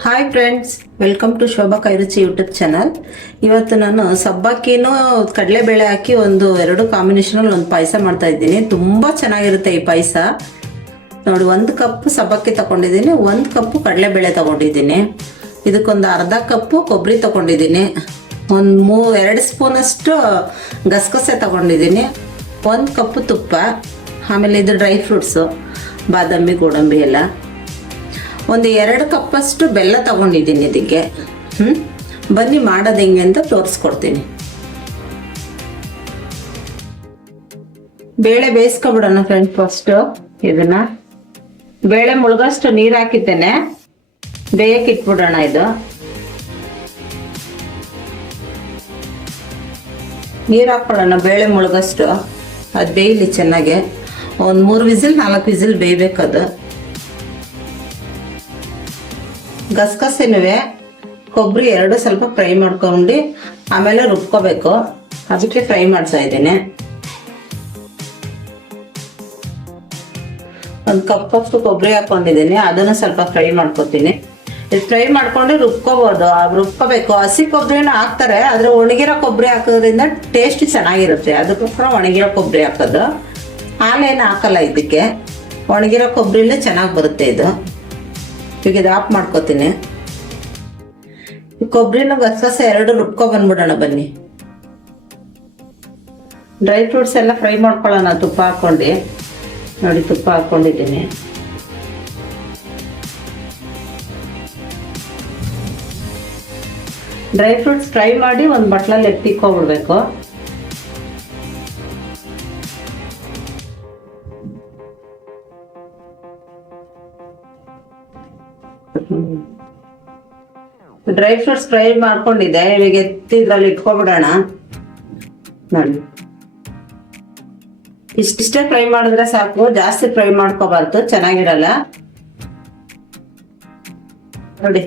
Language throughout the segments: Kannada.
Hi friends, welcome to Shobha Kairuchi YouTube channel. ಇವತ್ತು ನಾನು ಸಬ್ಬಕ್ಕಿನೂ ಕಡಲೆಬೇಳೆ ಹಾಕಿ ಎರಡು ಕಾಂಬಿನೇಷನಲ್ಲಿ ಒಂದು ಪಾಯಸ ಮಾಡ್ತಾ ಇದ್ದೀನಿ. ತುಂಬ ಚೆನ್ನಾಗಿರುತ್ತೆ ಈ ಪಾಯಸ. ನೋಡಿ, 1 ಕಪ್ ಸಬ್ಬಕ್ಕಿ ತಗೊಂಡಿದ್ದೀನಿ, 1 ಕಪ್ ಕಡಲೆಬೇಳೆ ತಗೊಂಡಿದ್ದೀನಿ. ಇದಕ್ಕೊಂದು ಅರ್ಧ ಕಪ್ಪು ಕೊಬ್ಬರಿ ತಗೊಂಡಿದ್ದೀನಿ, 2 ಸ್ಪೂನಷ್ಟು ಗಸಗಸೆ ತಗೊಂಡಿದ್ದೀನಿ, 1 ಕಪ್ ತುಪ್ಪ, ಆಮೇಲೆ ಇದು ಡ್ರೈ ಫ್ರೂಟ್ಸು, ಬಾದಾಮಿ ಗೋಡಂಬಿ ಎಲ್ಲ, 2 ಕಪ್ಪಷ್ಟು ಬೆಲ್ಲ ತಗೊಂಡಿದ್ದೀನಿ ಇದಕ್ಕೆ. ಬನ್ನಿ ಮಾಡೋದು ಹೆಂಗೆ ಅಂತ ತೋರಿಸ್ಕೊಡ್ತೀನಿ. ಬೇಳೆ ಬೇಯಿಸ್ಕೊಬಿಡೋಣ ಫ್ರೆಂಡ್ಸ್. ಫಸ್ಟು ಇದನ್ನ ಬೇಳೆ ಮುಳುಗಷ್ಟು ನೀರು ಹಾಕಿದ್ದೇನೆ, ಬೇಯಕ್ಕೆ ಇಟ್ಬಿಡೋಣ. ಇದು ನೀರು ಹಾಕೊಳ್ಳೋಣ, ಬೇಳೆ ಮುಳುಗಷ್ಟು ಅದು ಬೇಯಲಿ ಚೆನ್ನಾಗೆ. 3 ವಿಸಿಲ್ 4 ವಿಸಿಲ್ ಬೇಯಬೇಕದು. ಗಸಗಸೆನುವೆ ಕೊಬ್ಬರಿ 2 ಸ್ವಲ್ಪ ಫ್ರೈ ಮಾಡ್ಕೊಂಡು ಆಮೇಲೆ ರುಬ್ಕೋಬೇಕು, ಅದಕ್ಕೆ ಫ್ರೈ ಮಾಡ್ತಾ ಇದ್ದೇನೆ. 1 ಕಪ್ಪಷ್ಟು ಕೊಬ್ಬರಿ ಹಾಕೊಂಡಿದ್ದೀನಿ, ಅದನ್ನು ಸ್ವಲ್ಪ ಫ್ರೈ ಮಾಡ್ಕೊತೀನಿ. ಇದು ಫ್ರೈ ಮಾಡ್ಕೊಂಡು ರುಬ್ಕೋಬಹುದು, ರುಬ್ಕೋಬೇಕು. ಹಸಿ ಕೊಬ್ಬರಿನ ಹಾಕ್ತಾರೆ, ಆದ್ರೆ ಒಣಗಿರೋ ಕೊಬ್ಬರಿ ಹಾಕೋದ್ರಿಂದ ಟೇಸ್ಟ್ ಚೆನ್ನಾಗಿರುತ್ತೆ, ಅದಕ್ಕೋಸ್ಕರ ಒಣಗಿರೋ ಕೊಬ್ಬರಿ ಹಾಕೋದು. ಹಾಲೇನು ಹಾಕಲ್ಲ ಇದಕ್ಕೆ, ಒಣಗಿರೋ ಕೊಬ್ಬರಿಲೇ ಚೆನ್ನಾಗಿ ಬರುತ್ತೆ ಇದು. ಈಗ ಇದು ಆಫ್ ಮಾಡ್ಕೋತೀನಿ. ಕೊಬ್ಬರಿನ ಗಸಗಸೆ 2 ರುಬ್ಕೊ ಬಂದ್ಬಿಡೋಣ ಬನ್ನಿ. ಡ್ರೈ ಫ್ರೂಟ್ಸ್ ಎಲ್ಲ ಫ್ರೈ ಮಾಡ್ಕೊಳ್ಳೋಣ ತುಪ್ಪ ಹಾಕೊಂಡು. ನೋಡಿ, ತುಪ್ಪ ಹಾಕೊಂಡಿದ್ದೀನಿ. ಡ್ರೈ ಫ್ರೂಟ್ಸ್ ಫ್ರೈ ಮಾಡಿ ಒಂದು ಬಟ್ಲಲ್ಲಿ ಎತ್ತಿಕ್ಕೋಬಿಡ್ಬೇಕು. ಡ್ರೈ ಫ್ರೂಟ್ಸ್ ಫ್ರೈ ಮಾಡ್ಕೊಂಡಿದ್ದೆ, ಇವಾಗ ಎತ್ತಿ ಇದ್ರಲ್ಲಿ ಇಟ್ಕೊಬಿಡೋಣ. ನೋಡಿ, ಇಷ್ಟೇ ಫ್ರೈ ಮಾಡಿದ್ರೆ ಸಾಕು, ಜಾಸ್ತಿ ಫ್ರೈ ಮಾಡ್ಕೋಬಾರ್ದು, ಚೆನ್ನಾಗಿರಲ್ಲ. ನೋಡಿ,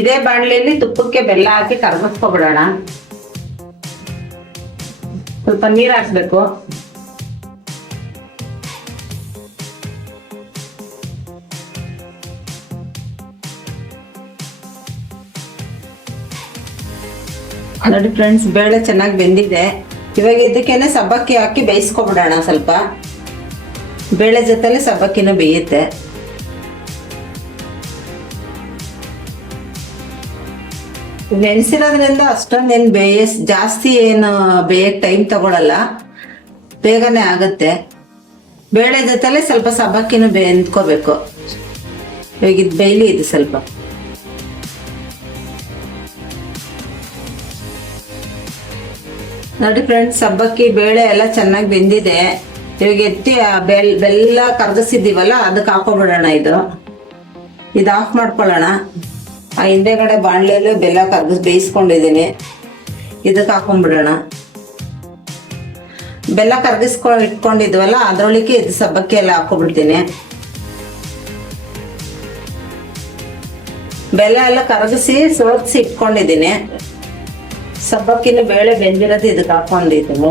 ಇದೇ ಬಾಣಲೆಯಲ್ಲಿ ತುಪ್ಪಕ್ಕೆ ಬೆಲ್ಲ ಹಾಕಿ ಕರಗಿಸ್ಕೊಬಿಡೋಣ. ಸ್ವಲ್ಪ ನೀರು ಹಾಕ್ಬೇಕು. ನೋಡಿ ಫ್ರೆಂಡ್ಸ್, ಬೇಳೆ ಚೆನ್ನಾಗಿ ಬೆಂದಿದೆ. ಇವಾಗ ಇದಕ್ಕೇನೆ ಸಬ್ಬಕ್ಕಿ ಹಾಕಿ ಬೇಯಿಸ್ಕೊಬಿಡೋಣ. ಸ್ವಲ್ಪ ಬೇಳೆ ಜೊತೆಲಿ ಸಬ್ಬಕ್ಕಿನೂ ಬೇಯುತ್ತೆ. ನೆನೆಸಿರೋದ್ರಿಂದ ಅಷ್ಟೊಂದೇನು ಜಾಸ್ತಿ ಏನು ಬೇಯಕ್ಕೆ ಟೈಮ್ ತಗೊಳಲ್ಲ, ಬೇಗನೆ ಆಗುತ್ತೆ. ಬೇಳೆ ಜೊತೆಲೆ ಸ್ವಲ್ಪ ಸಬ್ಬಕ್ಕಿನೂ ಬೆಂದ್ಕೋಬೇಕು. ಇವಾಗ ಇದು ಬೇಯಲಿ, ಇದು ಸ್ವಲ್ಪ. ನೋಡಿ ಫ್ರೆಂಡ್ಸ್, ಸಬ್ಬಕ್ಕಿ ಬೇಳೆ ಎಲ್ಲ ಚೆನ್ನಾಗಿ ಬೆಂದಿದೆ. ಇವಾಗ ಎತ್ತಿ ಬೆಲ್ಲ ಕರಗಿಸಿದ್ದೀವಲ್ಲ ಅದಕ್ಕೆ ಹಾಕೋಬಿಡೋಣ. ಇದು ಆಫ್ ಮಾಡ್ಕೊಳ್ಳೋಣ. ಆ ಹಿಂದೆಗಡೆ ಬಾಣಲೆಯಲ್ಲೂ ಬೆಲ್ಲ ಬೇಯಿಸ್ಕೊಂಡಿದ್ದೀನಿ, ಇದಕ್ಕೆ ಹಾಕೊಂಡ್ಬಿಡೋಣ. ಬೆಲ್ಲ ಇಟ್ಕೊಂಡಿದ್ವಲ್ಲ ಅದ್ರೊಳಗೆ ಇದು ಸಬ್ಬಕ್ಕಿ ಎಲ್ಲ ಹಾಕೊಬಿಡ್ತೀನಿ. ಬೆಲ್ಲ ಎಲ್ಲ ಕರಗಿಸಿ ಸೋದಿಸಿ ಇಟ್ಕೊಂಡಿದ್ದೀನಿ. ಸಬ್ಬಕ್ಕಿನ ಬೇಳೆ ಬೆಂದಿರೋದು ಇದಕ್ಕೆ ಹಾಕೊಂಡಿದ್ದೀನಿ.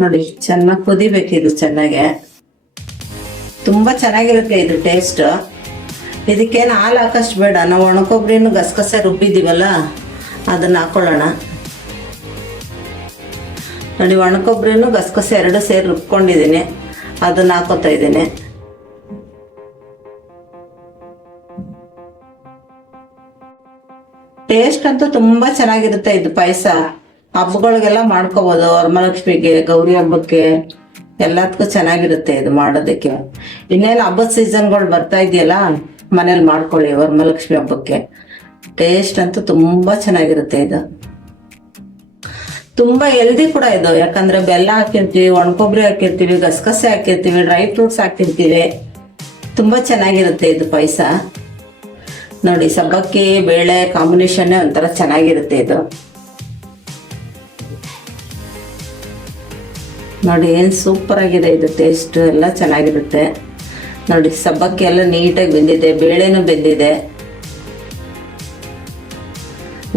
ನೋಡಿ, ಚೆನ್ನಾಗಿ ಕುದಿಬೇಕು ಇದು ಚೆನ್ನಾಗೆ. ತುಂಬಾ ಚೆನ್ನಾಗಿರುತ್ತೆ ಇದು ಟೇಸ್ಟ್. ಇದಕ್ಕೇನು ಹಾಲು ಹಾಕಷ್ಟು ಬೇಡ, ನಾವು ಒಣಕೊಬ್ಬರಿನೂ ಗಸಗಸೆ ರುಬ್ಬಿದ್ದೀವಲ್ಲ ಅದನ್ನ ಹಾಕೊಳ್ಳೋಣ. ನೋಡಿ, ಒಣಕೊಬ್ಬರಿನೂ ಗಸಗಸೆ 2 ಸೇರಿ ರುಬ್ಕೊಂಡಿದ್ದೀನಿ, ಅದನ್ನ ಹಾಕೋತಾ ಇದ್ದೀನಿ. ಟೇಸ್ಟ್ ಅಂತೂ ತುಂಬಾ ಚೆನ್ನಾಗಿರುತ್ತೆ ಇದು ಪಾಯಸ. ಹಬ್ಬಗಳಿಗೆಲ್ಲ ಮಾಡ್ಕೋಬಹುದು, ವರಮಹಾಲಕ್ಷ್ಮಿಗೆ, ಗೌರಿ ಹಬ್ಬಕ್ಕೆ ಎಲ್ಲದಕ್ಕೂ ಚೆನ್ನಾಗಿರುತ್ತೆ ಇದು ಮಾಡೋದಕ್ಕೆ. ಇನ್ನೇನು ಹಬ್ಬದ ಸೀಸನ್ಗಳು ಬರ್ತಾ ಇದೆಯಲ್ಲ, ಮನೇಲಿ ಮಾಡ್ಕೊಳ್ಳಿ ವರಮಹಾಲಕ್ಷ್ಮಿ ಹಬ್ಬಕ್ಕೆ. ಟೇಸ್ಟ್ ಅಂತೂ ತುಂಬಾ ಚೆನ್ನಾಗಿರುತ್ತೆ ಇದು. ತುಂಬಾ ಹೆಲ್ದಿ ಕೂಡ ಇದು, ಯಾಕಂದ್ರೆ ಬೆಲ್ಲ ಹಾಕಿರ್ತೀವಿ, ಒಣಕೊಬ್ಬರಿ ಹಾಕಿರ್ತೀವಿ, ಗಸಗಸೆ ಹಾಕಿರ್ತೀವಿ, ಡ್ರೈ ಫ್ರೂಟ್ಸ್ ಹಾಕಿರ್ತೀವಿ. ತುಂಬಾ ಚೆನ್ನಾಗಿರುತ್ತೆ ಇದು ಪಾಯಸ. ನೋಡಿ, ಸಬ್ಬಕ್ಕಿ ಬೇಳೆ ಕಾಂಬಿನೇಷನ್ ಒಂಥರ ಚೆನ್ನಾಗಿರುತ್ತೆ ಇದು. ನೋಡಿ, ಏನು ಸೂಪರ್ ಆಗಿದೆ ಇದು. ಟೇಸ್ಟ್ ಎಲ್ಲ ಚೆನ್ನಾಗಿರುತ್ತೆ. ನೋಡಿ, ಸಬ್ಬಕ್ಕಿ ಎಲ್ಲ ನೀಟಾಗಿ ಬೆಂದಿದೆ, ಬೇಳೆನೂ ಬೆಂದಿದೆ,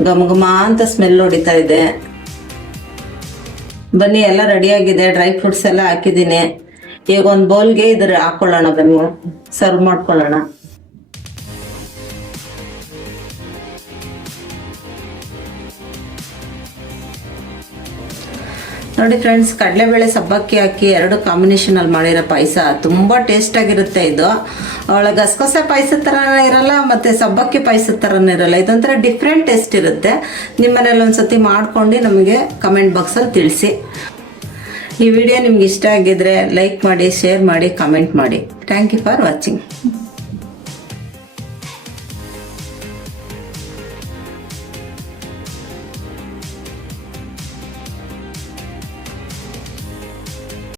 ಘಮ ಘಮ ಅಂತ ಸ್ಮೆಲ್ ಹೊಡಿತಾ ಇದೆ. ಬನ್ನಿ, ಎಲ್ಲ ರೆಡಿಯಾಗಿದೆ. ಡ್ರೈ ಫ್ರೂಟ್ಸ್ ಎಲ್ಲ ಹಾಕಿದ್ದೀನಿ. ಈಗ ಒಂದು ಬೌಲ್ಗೆ ಇದ್ರ ಹಾಕೊಳ್ಳೋಣ. ಬನ್ನಿ ಸರ್ವ್ ಮಾಡ್ಕೊಳ್ಳೋಣ. ನೋಡಿ ಫ್ರೆಂಡ್ಸ್, ಕಡಲೆಬೇಳೆ ಸಬ್ಬಕ್ಕಿ ಹಾಕಿ 2 ಕಾಂಬಿನೇಷನಲ್ಲಿ ಮಾಡಿರೋ ಪಾಯಸ ತುಂಬ ಟೇಸ್ಟಾಗಿರುತ್ತೆ. ಇದು ಅವಳ ಗಸಗಸೆ ಪಾಯಸದ ಥರ ಇರಲ್ಲ, ಮತ್ತು ಸಬ್ಬಕ್ಕಿ ಪಾಯಸದ ಥರನೂ ಇರಲ್ಲ. ಇದೊಂಥರ ಡಿಫ್ರೆಂಟ್ ಟೇಸ್ಟ್ ಇರುತ್ತೆ. ನಿಮ್ಮ ಮನೇಲಿ ಒಂದ್ಸತಿ ಮಾಡ್ಕೊಂಡು ನಮಗೆ ಕಮೆಂಟ್ ಬಾಕ್ಸಲ್ಲಿ ತಿಳಿಸಿ. ಈ ವಿಡಿಯೋ ನಿಮ್ಗೆ ಇಷ್ಟ ಆಗಿದ್ರೆ ಲೈಕ್ ಮಾಡಿ, ಶೇರ್ ಮಾಡಿ, ಕಮೆಂಟ್ ಮಾಡಿ. Thank you for watching.